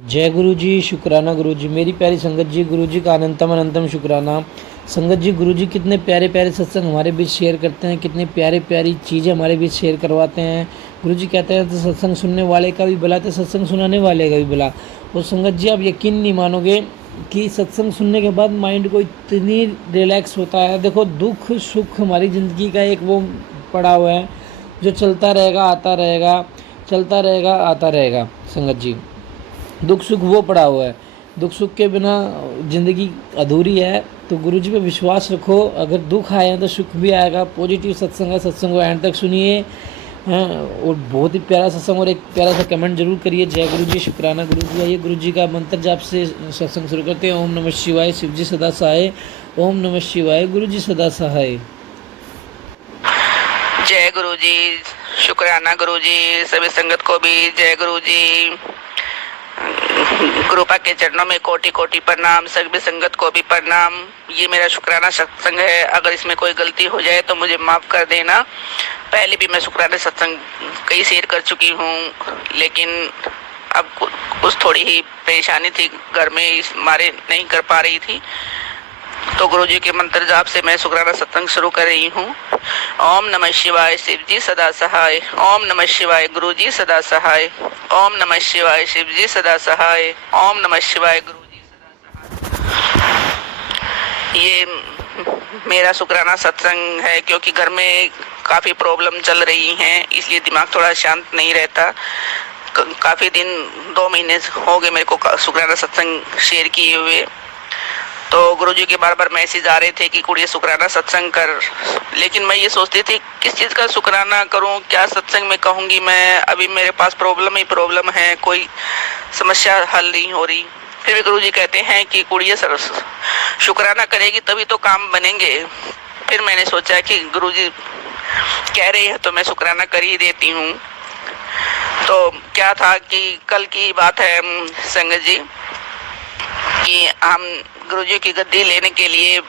जय गुरु जी, शुक्राना गुरु जी। मेरी प्यारी संगत जी, गुरु जी का अनंतम अनंतम शुक्राना। संगत जी, गुरु जी कितने प्यारे प्यारे सत्संग हमारे बीच शेयर करते हैं, कितनी प्यारी प्यारी चीज़ें हमारे बीच शेयर करवाते हैं। गुरु जी कहते हैं तो सत्संग सुनने वाले का भी भला, तो सत्संग सुनाने वाले का भी भला। और संगत जी, आप यकीन नहीं मानोगे कि सत्संग सुनने के बाद माइंड को इतनी रिलैक्स होता है। देखो, दुख सुख हमारी ज़िंदगी का एक वो पड़ा हुआ है जो चलता रहेगा आता रहेगा, चलता रहेगा आता रहेगा। संगत जी, दुख सुख वो पड़ा हुआ है, दुख सुख के बिना ज़िंदगी अधूरी है। तो गुरु जी पे विश्वास रखो, अगर दुख आए तो सुख भी आएगा। पॉजिटिव सत्संग है, सत्संग को एंड तक सुनिए। हाँ, और बहुत ही प्यारा सत्संग, और एक प्यारा सा कमेंट जरूर करिए। जय गुरु जी, शुक्राना गुरु जी। आइए गुरु जी का मंत्र जाप से सत्संग शुरू करते हैं। ओम नमः शिवाय, शिव जी सदा सहाय। ओम नमः शिवाय, गुरु जी सदा सहाय। जय गुरु जी, शुक्राना गुरु जी। सभी संगत को भी जय गुरु जी। गुरुपा के चरणों में कोटि कोटि प्रणाम, सभी संगत को भी प्रणाम। ये मेरा शुक्राना सत्संग है, अगर इसमें कोई गलती हो जाए तो मुझे माफ कर देना। पहले भी मैं शुक्राना सत्संग कई शेयर कर चुकी हूँ, लेकिन अब कुछ थोड़ी ही परेशानी थी घर में, इस मारे नहीं कर पा रही थी। तो गुरु जी के मंत्र जाप से मैं शुक्राना सत्संग शुरू कर रही हूँ। ओम नमः शिवाय, शिव जी सदा सहाय। ओम नमः शिवाय, गुरु जी सदा सहाय। ओम नमः शिवाय, शिव जी सदा सहाय। ओम नमः शिवाय, गुरु जी सदा सहाय। ये मेरा शुक्राना सत्संग है, क्योंकि घर में काफी प्रॉब्लम चल रही हैं, इसलिए दिमाग थोड़ा शांत नहीं रहता। काफी दिन 2 महीने हो गए मेरे को शुक्राना सत्संग शेयर किए हुए। तो गुरुजी के बार बार मैसेज आ रहे थे कि कुड़िया शुक्राना सत्संग कर, लेकिन मैं ये सोचती थी किस चीज का शुक्राना करूं, क्या सत्संग में कहूंगी मैं। अभी मेरे पास प्रॉब्लम ही प्रॉब्लम है, कोई समस्या हल नहीं हो रही। फिर भी गुरुजी कहते हैं कि कुड़िया शुक्राना करेगी तभी तो काम बनेंगे। फिर मैंने सोचा कि गुरुजी कह रहे हैं तो मैं शुक्राना कर ही देती हूँ। तो क्या था कि कल की बात है संगत जी, कि हम गुरुजी की गद्दी लेने के लिए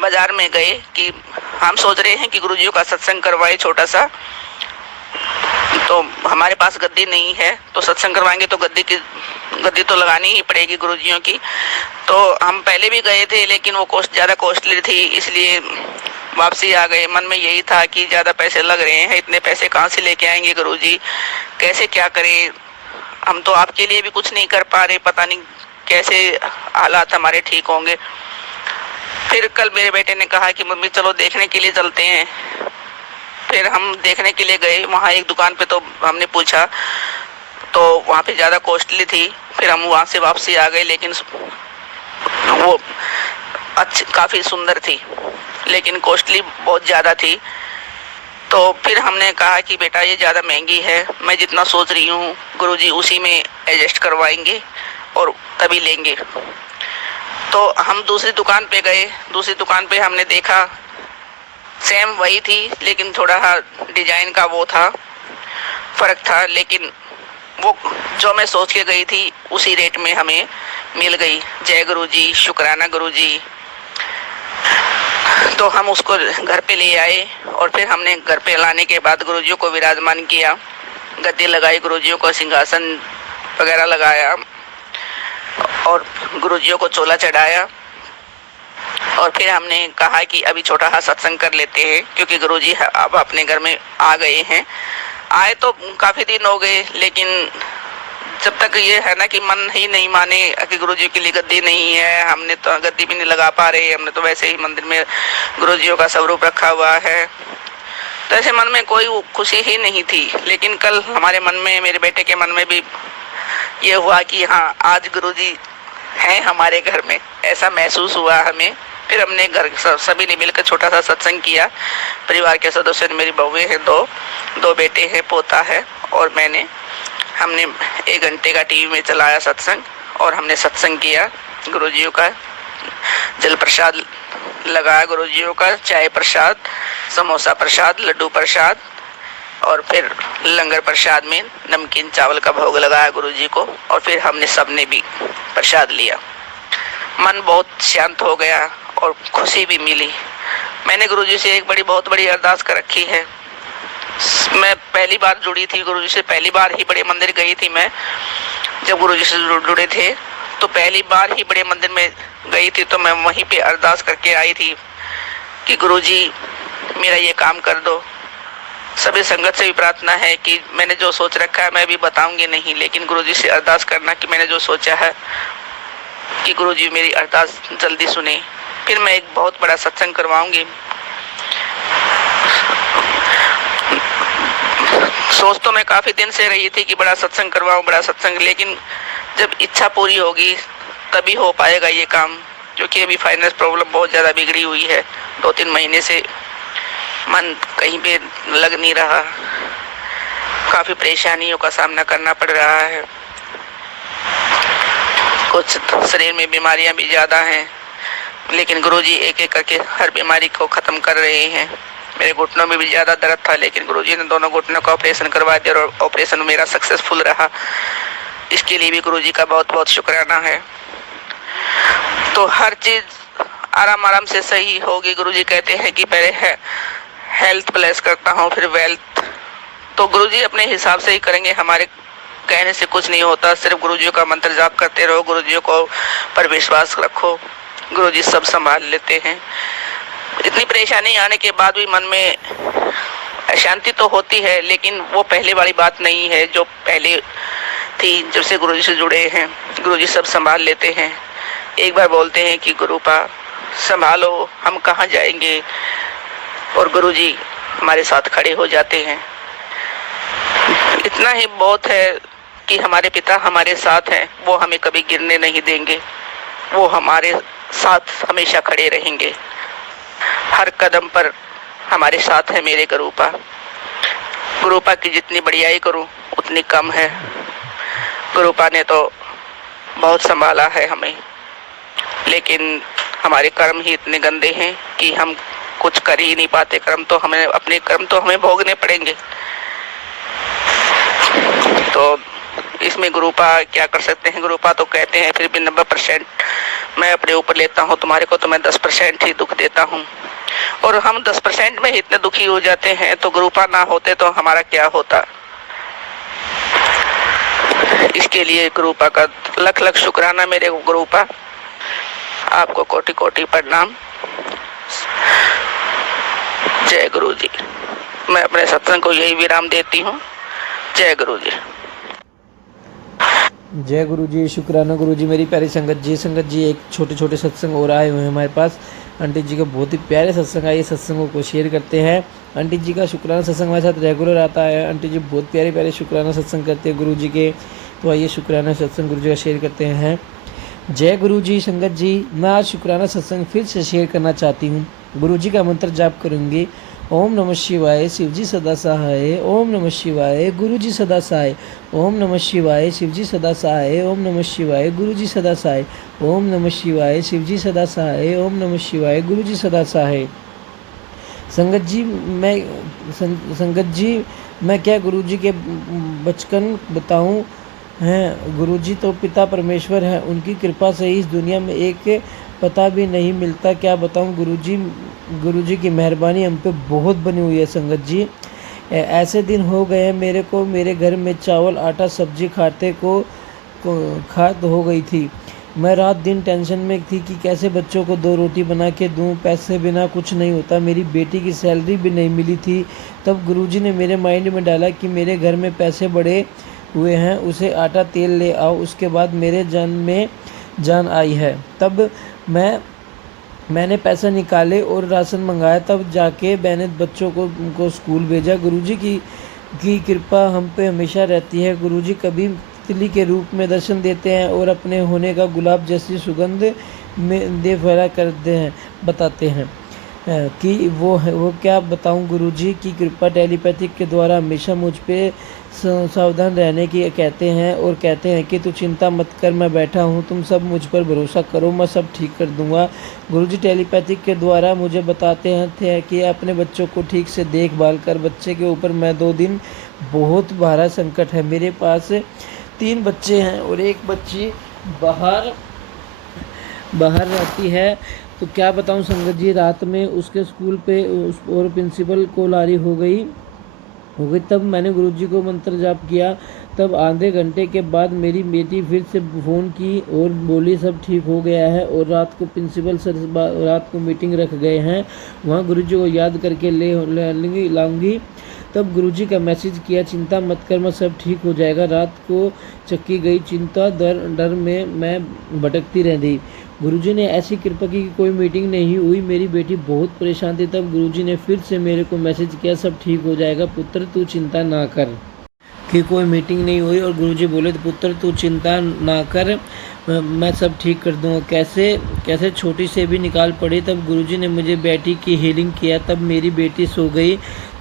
बाजार में गए, कि हम सोच रहे हैं कि गुरुजी का सत्संग करवाए छोटा सा। तो हमारे पास गद्दी नहीं है, तो सत्संग करवाएंगे तो गद्दी तो लगानी ही पड़ेगी गुरुजियों की। तो हम पहले भी गए थे, लेकिन वो ज़्यादा कॉस्टली थी, इसलिए वापसी आ गए। मन में यही था कि ज़्यादा पैसे लग रहे हैं, इतने पैसे कहाँ से लेके आएंगे गुरुजी, कैसे क्या करें। हम तो आपके लिए भी कुछ नहीं कर पा रहे, पता नहीं कैसे हालात हमारे ठीक होंगे। फिर कल मेरे बेटे ने कहा कि मम्मी चलो देखने के लिए चलते हैं। फिर हम देखने के लिए गए, वहाँ एक दुकान पे तो हमने पूछा, तो वहाँ पे ज़्यादा कॉस्टली थी। फिर हम वहाँ से वापसी आ गए, लेकिन वो अच्छी काफ़ी सुंदर थी, लेकिन कॉस्टली बहुत ज़्यादा थी। तो फिर हमने कहा कि बेटा ये ज़्यादा महंगी है, मैं जितना सोच रही हूँ गुरुजी उसी में एडजस्ट करवाएंगे और तभी लेंगे। तो हम दूसरी दुकान पे गए। दूसरी दुकान पे हमने देखा सेम वही थी, लेकिन थोड़ा डिजाइन का वो था, फर्क था, लेकिन वो जो मैं सोच के गई थी उसी रेट में हमें मिल गई। जय गुरु जी, शुक्राना गुरु जी। तो हम उसको घर पे ले आए, और फिर हमने घर पे लाने के बाद गुरुजियों को विराजमान किया, गद्दी लगाई, गुरुजियों को सिंहासन वगैरह लगाया, और गुरुजियों को चोला चढ़ाया। और फिर हमने कहा कि अभी छोटा सा सत्संग कर लेते हैं, क्योंकि गुरुजी अब अपने घर में आ गए हैं। आए तो काफी दिन हो गए, लेकिन जब तक ये है ना कि मन ही नहीं माने कि गुरुजी के लिए गद्दी नहीं है, हमने तो गद्दी भी नहीं लगा पा रहे, हमने तो वैसे ही मंदिर में गुरुजियों का स्वरूप रखा हुआ है, तो ऐसे मन में कोई खुशी ही नहीं थी। लेकिन कल हमारे मन में, मेरे बेटे के मन में भी ये हुआ कि हाँ आज गुरुजी हैं हमारे घर में, ऐसा महसूस हुआ हमें। फिर हमने घर सभी ने मिलकर छोटा सा सत्संग किया। परिवार के सदस्य, मेरी बहुएं हैं, दो बेटे हैं, पोता है और मैंने। हमने 1 घंटे का टीवी में चलाया सत्संग, और हमने सत्संग किया। गुरुजियों का जल प्रसाद लगाया, गुरुजियों का चाय प्रसाद, समोसा प्रसाद, लड्डू प्रसाद, और फिर लंगर प्रसाद में नमकीन चावल का भोग लगाया गुरुजी को। और फिर हमने सबने भी प्रसाद लिया। मन बहुत शांत हो गया और खुशी भी मिली। मैंने गुरुजी से एक बहुत बड़ी अरदास कर रखी है। मैं पहली बार जुड़ी थी गुरुजी से, पहली बार ही बड़े मंदिर गई थी मैं, जब गुरुजी से जुड़े थे तो पहली बार ही बड़े मंदिर में गई थी, तो मैं वहीं पे अरदास करके आई थी कि गुरुजी मेरा ये काम कर दो। सभी संगत से भी प्रार्थना है कि मैंने जो सोच रखा है मैं भी बताऊंगी नहीं, लेकिन गुरुजी से अरदास करना कि मैंने जो सोचा है कि गुरुजी मेरी अरदास जल्दी सुने, फिर मैं एक बहुत बड़ा सत्संग करवाऊंगी। सोच तो मैं काफी दिन से रही थी कि बड़ा सत्संग करवाऊं, बड़ा सत्संग, लेकिन जब इच्छा पूरी होगी तभी हो पाएगा ये काम, क्योंकि अभी फाइनेंस प्रॉब्लम बहुत ज़्यादा बिगड़ी हुई है। 2-3 महीने से मन कहीं पे लग नहीं रहा, काफ़ी परेशानियों का सामना करना पड़ रहा है। कुछ शरीर में बीमारियां भी ज़्यादा हैं, लेकिन गुरुजी एक एक करके हर बीमारी को ख़त्म कर रहे हैं। मेरे घुटनों में भी ज़्यादा दर्द था, लेकिन गुरुजी ने दोनों घुटनों का ऑपरेशन करवा दिया और ऑपरेशन मेरा सक्सेसफुल रहा। इसके लिए भी गुरुजी का बहुत बहुत शुक्राना है। तो हर चीज़ आराम आराम से सही होगी। गुरुजी कहते हैं कि पहले हेल्थ प्लस करता हूँ फिर वेल्थ, तो गुरुजी अपने हिसाब से ही करेंगे, हमारे कहने से कुछ नहीं होता। सिर्फ गुरुजी का मंत्र जाप करते रहो, गुरुजी को पर विश्वास रखो, गुरुजी सब संभाल लेते हैं। इतनी परेशानी आने के बाद भी मन में अशांति तो होती है, लेकिन वो पहले वाली बात नहीं है जो पहले थी। जब से गुरुजी से जुड़े हैं, गुरुजी सब संभाल लेते हैं। एक बार बोलते हैं कि गुरुपा संभालो, हम कहाँ जाएंगे, और गुरुजी हमारे साथ खड़े हो जाते हैं। इतना ही बहुत है कि हमारे पिता हमारे साथ हैं, वो हमें कभी गिरने नहीं देंगे, वो हमारे साथ हमेशा खड़े रहेंगे। हर कदम पर हमारे साथ है मेरे गुरुपा। गुरुपा की जितनी बढ़ियाई करूं उतनी कम है। गुरुपा ने तो बहुत संभाला है हमें, लेकिन हमारे कर्म ही इतने गंदे हैं कि हम कुछ कर ही नहीं पाते। अपने कर्म तो हमें भोगने पड़ेंगे। तो इसमें गुरुपा क्या कर सकते हैं। गुरुपा तो कहते हैं फिर भी 90% मैं अपने ऊपर लेता हूँ, तुम्हारे को तो मैं 10% ही दुख देता हूँ। और हम 10% में ही इतने दुखी हो जाते हैं, तो गुरुपा ना होते तो हमारा क्या होता। इसके लिए गुरुपा का लख लख शुक्राना मेरे गुरुपा। आपको कोटि कोटि प्रणाम। जय गुरु जी। मैं अपने सत्संग को यही विराम देती हूँ। जय गुरु जी। जय गुरु जी। शुक्राना गुरु जी। मेरी प्यारी संगत जी एक छोटे छोटे सत्संग और आए हुए हैं हमारे पास। आंटी जी का बहुत ही प्यारे सत्संग आए, सत्संगों को शेयर करते हैं। आंटी जी का शुक्राना सत्संग हमारे साथ रेगुलर आता है। आंटी जी बहुत प्यारे प्यारे शुक्राना सत्संग करते हैं गुरु जी के। तो आइए शुक्राना सत्संग गुरु जी का शेयर करते हैं। जय गुरु जी। संगत जी, मैं आज शुक्राना सत्संग फिर से शेयर करना चाहती हूँ। गुरु जी का मंत्र जाप करूँगी। ओम नमः शिवाय, शिव जी सदा सहाय। ओम नमः शिवाय, गुरु जी सदा सहाय। ओम नमः शिवाय, शिव जी सदा सहाय। ओम नमः शिवाय, गुरु जी सदा सहाय। ओम नमः शिवाय, शिव जी सदा सहाय। ओम नमः शिवाय, गुरु जी सदा सहाय। संगत जी मैं क्या गुरु जी के बचपन बताऊं हैं। गुरु जी तो पिता परमेश्वर हैं, उनकी कृपा से ही इस दुनिया में एक पता भी नहीं मिलता। क्या बताऊं, गुरु जी की मेहरबानी हम पे बहुत बनी हुई है। संगत जी, ऐसे दिन हो गए हैं मेरे को, मेरे घर में चावल आटा सब्जी खाद हो गई थी। मैं रात दिन टेंशन में थी कि कैसे बच्चों को 2 रोटी बना के दूं। पैसे बिना कुछ नहीं होता। मेरी बेटी की सैलरी भी नहीं मिली थी। तब गुरुजी ने मेरे माइंड में डाला कि मेरे घर में पैसे बड़े हुए हैं, उसे आटा तेल ले आओ। उसके बाद मेरे जान में जान आई है। तब मैंने पैसा निकाले और राशन मंगाया। तब जाके मैंने बच्चों को स्कूल भेजा। गुरुजी की कृपा हम पे हमेशा रहती है। गुरुजी कभी तितली के रूप में दर्शन देते हैं और अपने होने का गुलाब जैसी सुगंध में दे फैला करते हैं, बताते हैं कि वो क्या बताऊं। गुरुजी की कृपा टेलीपैथिक के द्वारा हमेशा मुझ पे सावधान रहने की कहते हैं और कहते हैं कि तू चिंता मत कर, मैं बैठा हूँ, तुम सब मुझ पर भरोसा करो, मैं सब ठीक कर दूंगा। गुरुजी टेलीपैथिक के द्वारा मुझे बताते हैं कि अपने बच्चों को ठीक से देखभाल कर। बच्चे के ऊपर मैं 2 दिन बहुत भारा संकट है। मेरे पास 3 बच्चे हैं और एक बच्ची बाहर रहती है। तो क्या बताऊं संगत जी, रात में उसके स्कूल पे और प्रिंसिपल को लारी हो गई। हो गई। तब मैंने गुरुजी को मंत्र जाप किया। तब आधे घंटे के बाद मेरी बेटी फिर से फ़ोन की और बोली सब ठीक हो गया है और रात को प्रिंसिपल सर रात को मीटिंग रख गए हैं, वहाँ गुरुजी को याद करके ले लाऊंगी। तब गुरुजी का मैसेज किया, चिंता मत कर, मैं सब ठीक हो जाएगा। रात को चक्की गई चिंता, डर में मैं भटकती रही। गुरुजी ने ऐसी कृपा की कि कोई मीटिंग नहीं हुई। मेरी बेटी बहुत परेशान थी। तब गुरुजी ने फिर से मेरे को मैसेज किया, सब ठीक हो जाएगा पुत्र, तू चिंता ना कर। कि कोई मीटिंग नहीं हुई और गुरुजी बोले तो पुत्र तू चिंता ना कर, मैं सब ठीक कर दूंगा। कैसे छोटी से भी निकाल पड़ी। तब गुरुजी ने मुझे बेटी की हीलिंग किया। तब मेरी बेटी सो गई।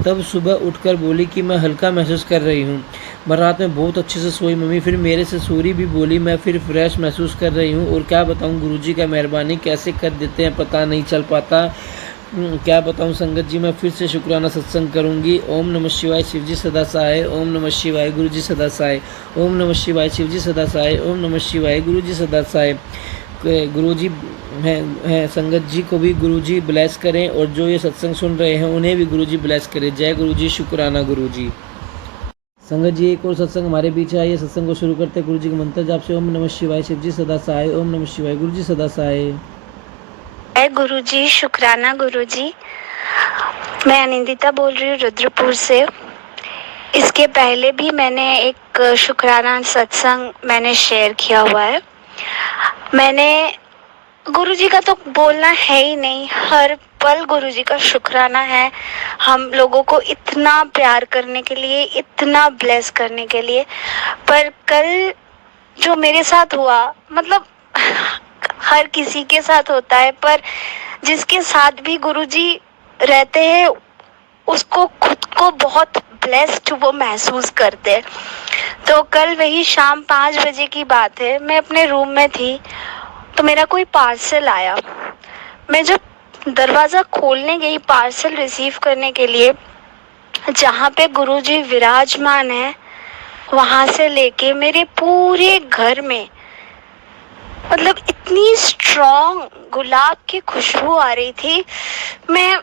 तब सुबह उठकर बोली कि मैं हल्का महसूस कर रही हूँ। मैं रात में बहुत अच्छे से सोई मम्मी। फिर मेरे से सॉरी भी बोली। मैं फिर फ्रेश महसूस कर रही हूँ। और क्या बताऊँ गुरुजी का मेहरबानी कैसे कर देते हैं पता नहीं चल पाता। क्या बताऊं संगत जी, मैं फिर से शुक्राना सत्संग करूंगी। ओम नमः शिवाय, शिवजी सदा सहाय। ओम नमः शिवाय, गुरुजी सदा सहाय। ओम नमः शिवाय, शिवजी सदा सहाय। ओम नमः शिवाय, गुरुजी सदा सहाय। गुरुजी हैं संगत जी को भी गुरुजी ब्लेस करें और जो ये सत्संग सुन रहे हैं उन्हें भी गुरुजी ब्लेस करें। जय गुरुजी, शुक्राना गुरुजी। संगत जी एक और सत्संग हमारे बीच आइए, सत्संग को शुरू करते हैं गुरुजी के मंत्र जाप से। ओम नमः शिवाय, शिवजी सदा सहाय। ओम नमः शिवाय, गुरुजी सदा सहाय। गुरुजी, शुक्राना गुरुजी। मैं अनिंदिता बोल रही हूँ रुद्रपुर से। इसके पहले भी मैंने एक शुक्राना सत्संग मैंने शेयर किया हुआ है। मैंने गुरुजी का तो बोलना है ही नहीं, हर पल गुरुजी का शुक्राना है हम लोगों को इतना प्यार करने के लिए, इतना ब्लेस करने के लिए। पर कल जो मेरे साथ हुआ, मतलब हर किसी के साथ होता है, पर जिसके साथ भी गुरुजी रहते हैं उसको खुद को बहुत ब्लेस्ड वो महसूस करते हैं। तो कल वही शाम 5 बजे की बात है, मैं अपने रूम में थी तो मेरा कोई पार्सल आया। मैं जब दरवाज़ा खोलने गई पार्सल रिसीव करने के लिए, जहाँ पे गुरुजी विराजमान है, वहाँ से लेके मेरे पूरे घर में मतलब इतनी स्ट्रॉन्ग गुलाब की खुशबू आ रही थी, मैं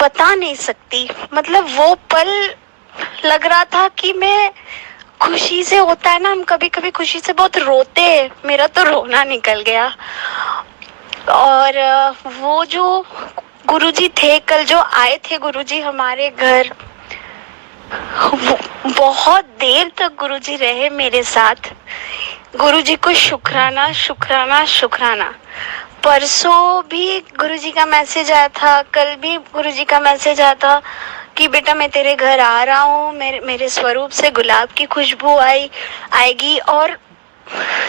बता नहीं सकती। मतलब वो पल लग रहा था कि मैं खुशी से, होता है ना हम कभी कभी खुशी से बहुत रोते हैं, मेरा तो रोना निकल गया। और वो जो गुरुजी थे कल, जो आए थे गुरुजी हमारे घर, बहुत देर तक गुरुजी रहे मेरे साथ। गुरुजी को शुक्राना शुक्राना शुक्राना। परसों भी गुरुजी का मैसेज आया था, कल भी गुरुजी का मैसेज आया था कि बेटा मैं तेरे घर आ रहा हूँ, मेरे स्वरूप से गुलाब की खुशबू आएगी। और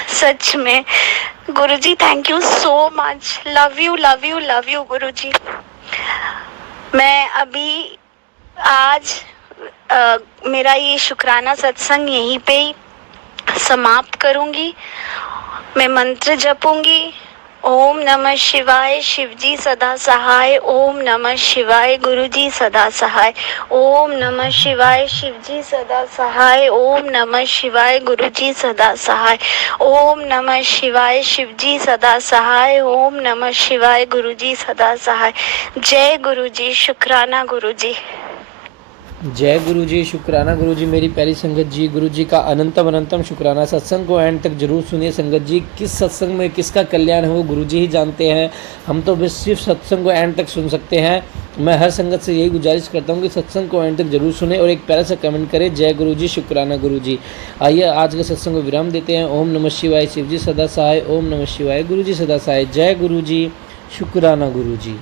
सच में Guruji thank you so much, love you love you love you Guruji. मैं अभी आज मेरा ये शुक्राना सत्संग यहीं पे ही समाप्त करूंगी। मैं मंत्र जपूंगी। ओम नमः शिवाय, शिवजी सदा सहाय। ओम नमः शिवाय, गुरुजी सदा सहाय। ओम नमः शिवाय, शिवजी सदा सहाय। ओम नमः शिवाय, गुरुजी सदा सहाय। ओम नमः शिवाय, शिवजी सदा सहाय। ओम नमः शिवाय, गुरुजी सदा सहाय। जय गुरुजी, शुक्राना गुरुजी। जय गुरुजी, शुक्राना गुरुजी। मेरी प्यारी संगत जी, गुरुजी का अनंतम अनंतम शुक्राना। सत्संग को एंड तक जरूर सुनिए संगत जी। किस सत्संग में किसका कल्याण है वो गुरुजी ही जानते हैं, हम तो बस सिर्फ सत्संग को एंड तक सुन सकते हैं। मैं हर संगत से यही गुजारिश करता हूँ कि सत्संग को एंड तक जरूर सुने और एक प्यारा सा कमेंट करें, जय गुरुजी, शुक्राना गुरुजी। आइए आज के सत्संग को विराम देते हैं। ओम नमः शिवाय, शिवजी सदा सहाय। ओम नमः शिवाय, गुरुजी सदा सहाय। जय गुरुजी, शुक्राना गुरुजी।